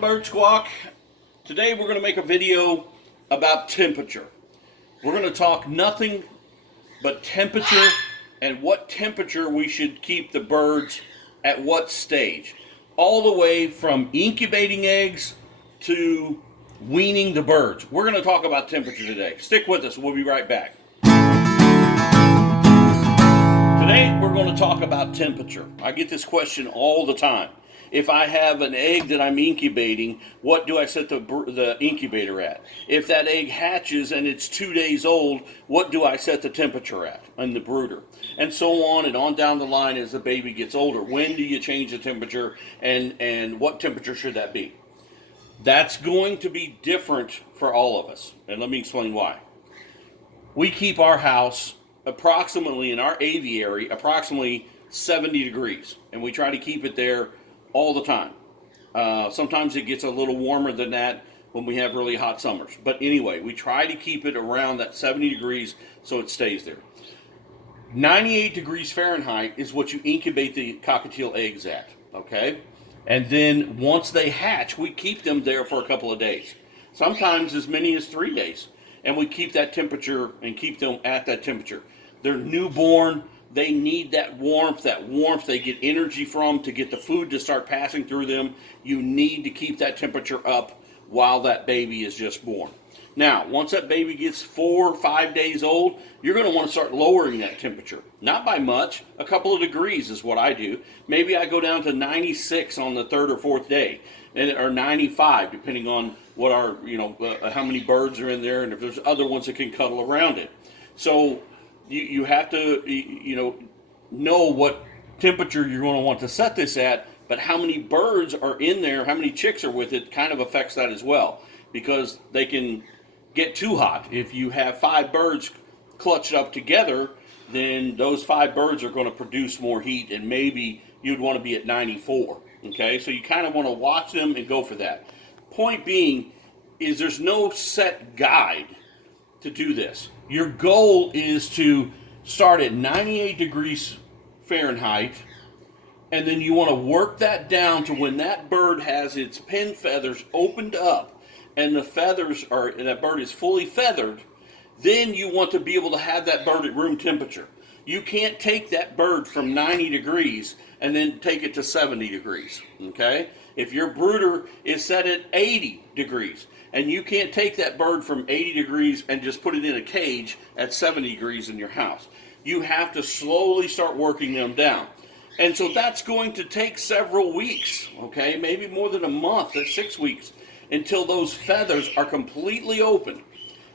Morning Bird Squawk. Today we're going to make a video about temperature. We're going to talk nothing but temperature and what temperature we should keep the birds at what stage. All the way from incubating eggs to weaning the birds. We're going to talk about temperature today. Stick with us. We'll be right back. Today we're going to talk about temperature. I get this question all the time. If I have an egg that I'm incubating, what do I set the incubator at? If that egg hatches and it's 2 days old, what do I set the temperature at in the brooder? And so on and on down the line as the baby gets older. When do you change the temperature and what temperature should that be? That's going to be different for all of us. And let me explain why. We keep our house approximately, in our aviary, approximately 70 degrees. And we try to keep it there all the time. Sometimes it gets a little warmer than that when we have really hot summers. But anyway, we try to keep it around that 70 degrees so it stays there. 98 degrees Fahrenheit is what you incubate the cockatiel eggs at, okay? And then once they hatch, we keep them there for a couple of days. Sometimes as many as 3 days. And we keep that temperature and keep them at that temperature. They're newborn. They need that warmth they get energy from to get the food to start passing through them. You need to keep that temperature up while that baby is just born. Now, once that baby gets 4 or 5 days old, you're going to want to start lowering that temperature. Not by much, a couple of degrees is what I do. Maybe I go down to 96 on the 3rd or 4th day, or 95, depending on what our, how many birds are in there, and if there's other ones that can cuddle around it. So you have to, know what temperature you're going to want to set this at, but how many birds are in there, how many chicks are with it, kind of affects that as well, because they can get too hot. If you have 5 birds clutched up together, then those 5 birds are going to produce more heat, and maybe you'd want to be at 94. Okay, so you kind of want to watch them and go for that. Point being is there's no set guide to do this. Your goal is to start at 98 degrees Fahrenheit, and then you want to work that down to when that bird has its pin feathers opened up and that bird is fully feathered. Then you want to be able to have that bird at room temperature. You can't take that bird from 90 degrees and then take it to 70 degrees, okay? If your brooder is set at 80 degrees, and you can't take that bird from 80 degrees and just put it in a cage at 70 degrees in your house. You have to slowly start working them down. And so that's going to take several weeks, okay? Maybe more than a month, or 6 weeks, until those feathers are completely open.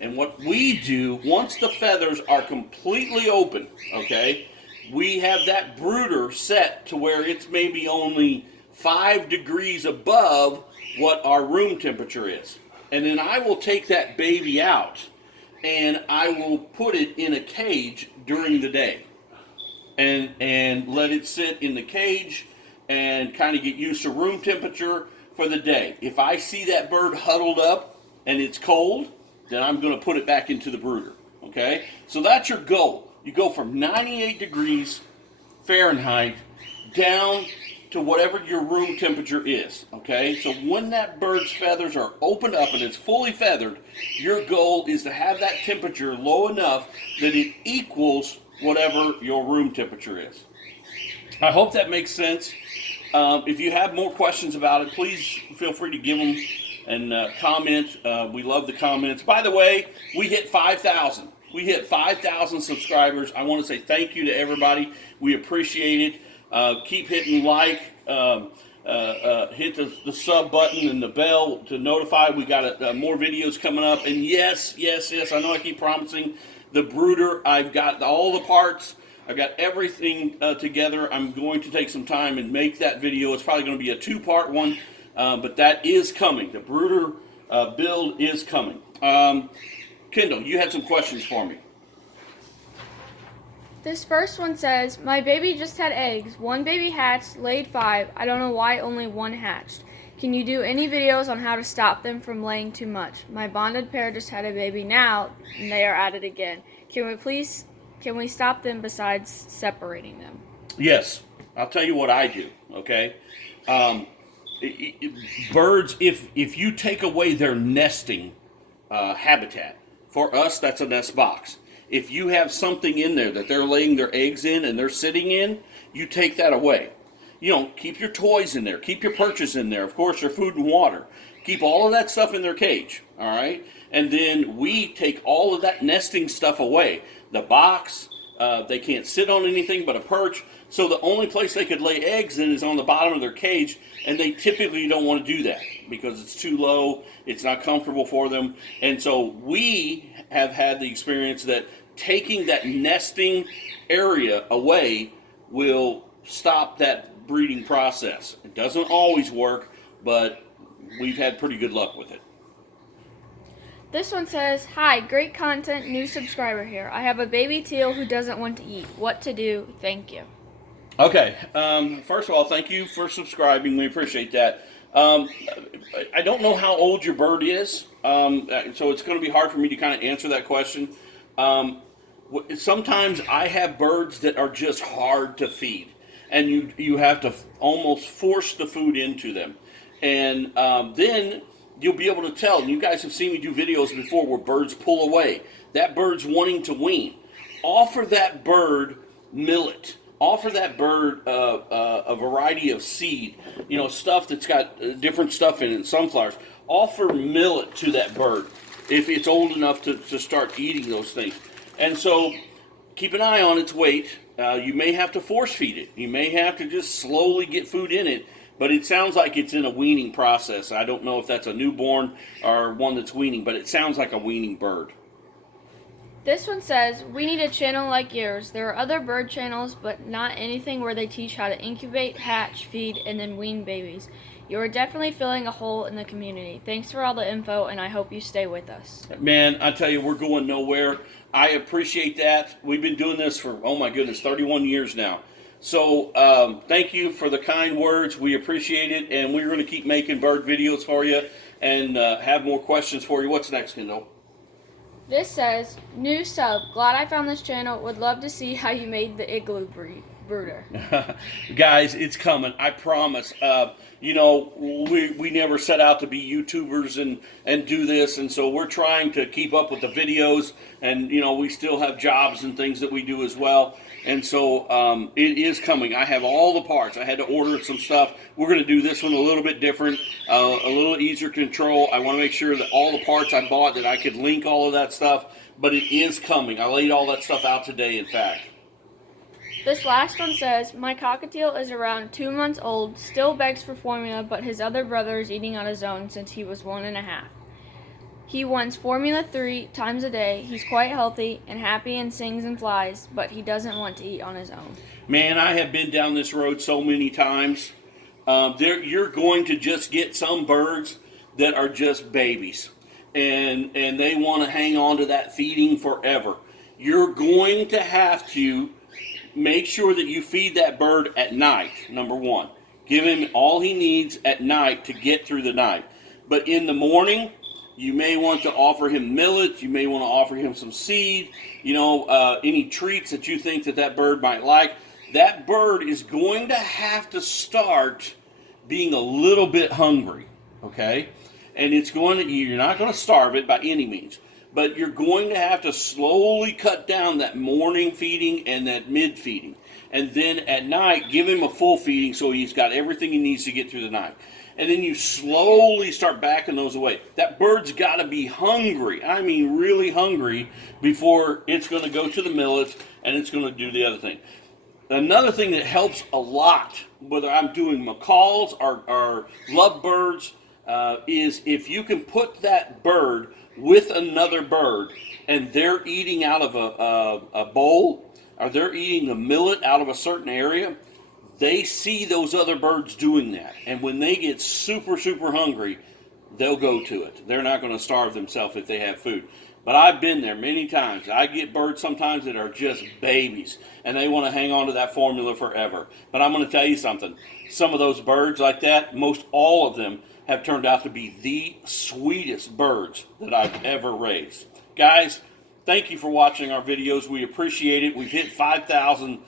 And what we do, once the feathers are completely open, okay, we have that brooder set to where it's maybe only 5 degrees above what our room temperature is. And then I will take that baby out and I will put it in a cage during the day and let it sit in the cage and kind of get used to room temperature for the day. If I see that bird huddled up and it's cold, then I'm going to put it back into the brooder, okay? So that's your goal. You go from 98 degrees Fahrenheit down to whatever your room temperature is, okay? So when that bird's feathers are opened up and it's fully feathered, your goal is to have that temperature low enough that it equals whatever your room temperature is. I hope that makes sense. If you have more questions about it, please feel free to give them and comment. We love the comments. By the way, we hit 5,000. We hit 5,000 subscribers. I want to say thank you to everybody. We appreciate it. Keep hitting like. Hit the sub button and the bell to notify. We got more videos coming up. And yes, I know I keep promising the brooder. I've got all the parts. I've got everything together. I'm going to take some time and make that video. It's probably going to be a 2-part one. But that is coming. The brooder build is coming. Kendall, you had some questions for me. This first one says, my baby just had eggs. 1 baby hatched, laid 5. I don't know why only 1 hatched. Can you do any videos on how to stop them from laying too much? My bonded pair just had a baby now, and they are at it again. Can we stop them besides separating them? Yes. I'll tell you what I do, okay? Birds, if you take away their nesting habitat, for us that's a nest box. If you have something in there that they're laying their eggs in and they're sitting in, you take that away. You know, keep your toys in there, keep your perches in there, of course, your food and water. Keep all of that stuff in their cage, all right? And then we take all of that nesting stuff away. The box, they can't sit on anything but a perch. So the only place they could lay eggs in is on the bottom of their cage, and they typically don't want to do that because it's too low, it's not comfortable for them. And so we have had the experience that taking that nesting area away will stop that breeding process. It doesn't always work, but we've had pretty good luck with it. This one says, "Hi, great content, new subscriber here. I have a baby teal who doesn't want to eat. What to do? Thank you." Okay, first of all, thank you for subscribing. We appreciate that. I don't know how old your bird is, so it's going to be hard for me to kind of answer that question. Sometimes I have birds that are just hard to feed, and you have to almost force the food into them. And then you'll be able to tell. And you guys have seen me do videos before where birds pull away. That bird's wanting to wean. Offer that bird millet. Offer that bird a variety of seed, you know, stuff that's got different stuff in it, sunflowers. Offer millet to that bird if it's old enough to start eating those things. And so keep an eye on its weight. You may have to force feed it. You may have to just slowly get food in it. But it sounds like it's in a weaning process. I don't know if that's a newborn or one that's weaning, but it sounds like a weaning bird. This one says, "We need a channel like yours. There are other bird channels, but not anything where they teach how to incubate, hatch, feed, and then wean babies. You are definitely filling a hole in the community. Thanks for all the info, and I hope you stay with us." Man, I tell you, we're going nowhere. I appreciate that. We've been doing this for, oh my goodness, 31 years now. So thank you for the kind words. We appreciate it, and we're going to keep making bird videos for you and have more questions for you. What's next, Kendall? This says, "New sub. Glad I found this channel. Would love to see how you made the igloo brooder." Guys, it's coming. I promise. You know, we never set out to be YouTubers and do this, and so we're trying to keep up with the videos, and, you know, we still have jobs and things that we do as well. And so it is coming. I have all the parts. I had to order some stuff. We're going to do this one a little bit different, a little easier control. I want to make sure that all the parts I bought, that I could link all of that stuff, but it is coming. I laid all that stuff out today, in fact. This last one says, "My cockatiel is around 2 months old, still begs for formula, but his other brother is eating on his own since he was 1.5. He wants formula 3 times a day. He's quite healthy and happy and sings and flies, but he doesn't want to eat on his own." Man, I have been down this road so many times. You're going to just get some birds that are just babies, and they want to hang on to that feeding forever. You're going to have to make sure that you feed that bird at night, number one. Give him all he needs at night to get through the night. But in the morning, you may want to offer him millet. You may want to offer him some seed, you know, any treats that you think that bird might like. That bird is going to have to start being a little bit hungry, okay? And you're not going to starve it by any means, but you're going to have to slowly cut down that morning feeding and that mid feeding. And then at night, give him a full feeding so he's got everything he needs to get through the night. And then you slowly start backing those away. That bird's got to be hungry, I mean really hungry, before it's going to go to the millet and it's going to do the other thing. Another thing that helps a lot, whether I'm doing macaws or lovebirds, is if you can put that bird with another bird and they're eating out of a bowl, or they're eating the millet out of a certain area, they see those other birds doing that. And when they get super, super hungry, they'll go to it. They're not going to starve themselves if they have food. But I've been there many times. I get birds sometimes that are just babies, and they want to hang on to that formula forever. But I'm going to tell you something. Some of those birds like that, most all of them, have turned out to be the sweetest birds that I've ever raised. Guys, thank you for watching our videos. We appreciate it. We've hit 5,000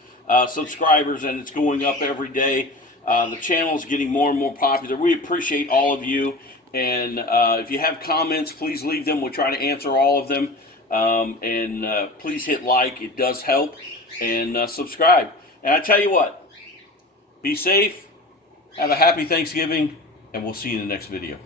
subscribers, and it's going up every day. The channel is getting more and more popular. We appreciate all of you. And if you have comments, please leave them. We'll try to answer all of them. Please hit like. It does help. And subscribe. And I tell you what, be safe. Have a happy Thanksgiving. And we'll see you in the next video.